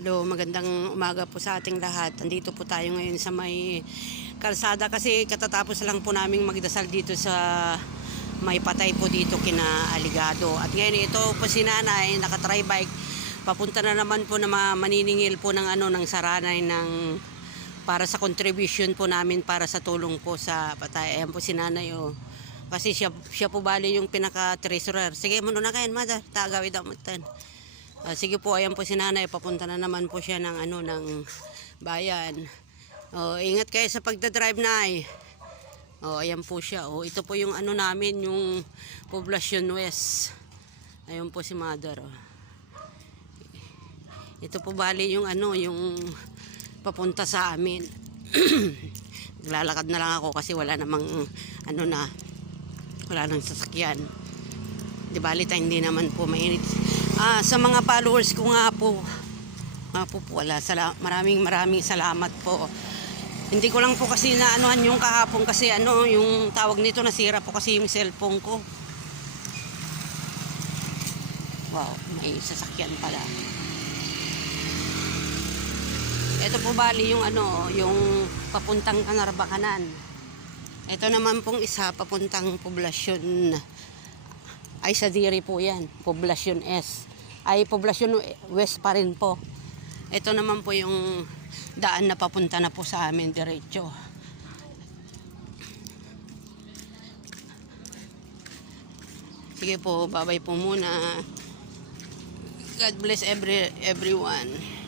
Hello, magandang umaga po sa ating lahat. Nandito po tayo ngayon sa may kalsada kasi katatapos lang po naming magdasal dito sa may patay po dito kina Aligado. At ngayon ito po si nanay, naka-try bike. Papunta na naman po na ma- maniningil po ng ano ng saranay ng para sa contribution po namin para sa tulong po sa patay. Ayan po si nanay oh. Kasi siya, siya po bali yung pinaka-treasurer. Sige, muna na kayo, mother. Tagawid ang mutan. Ah, sige po, ayan po si nanay. Papunta na naman po siya ng, ano, ng bayan. Oh, ingat kayo sa pagdadrive na Oh, ayan po siya. Oh, ito po yung ano namin, yung Poblacion West. Ayun po si mother. Oh. Ito po bali yung ano, yung papunta sa amin. Naglalakad na lang ako kasi wala namang ano na, wala nang sasakyan. Di bali tayo hindi naman po mainit. Ah, sa mga followers ko nga po, nga po po wala. Sala, maraming maraming salamat po. Hindi ko lang po kasi naanuhan yung kahapon kasi ano, yung tawag nito nasira po kasi yung cellphone ko. Wow, may sasakyan pala. Ito po bali yung ano, yung papuntang Kanarbakanan. Ito naman pong isa papuntang poblasyon ay sa Diri po yan, poblasyon S. Ay poblasyon West pa rin po. Ito naman po yung daan na papunta na po sa amin diretso. Sige po, babay po muna. God bless every everyone.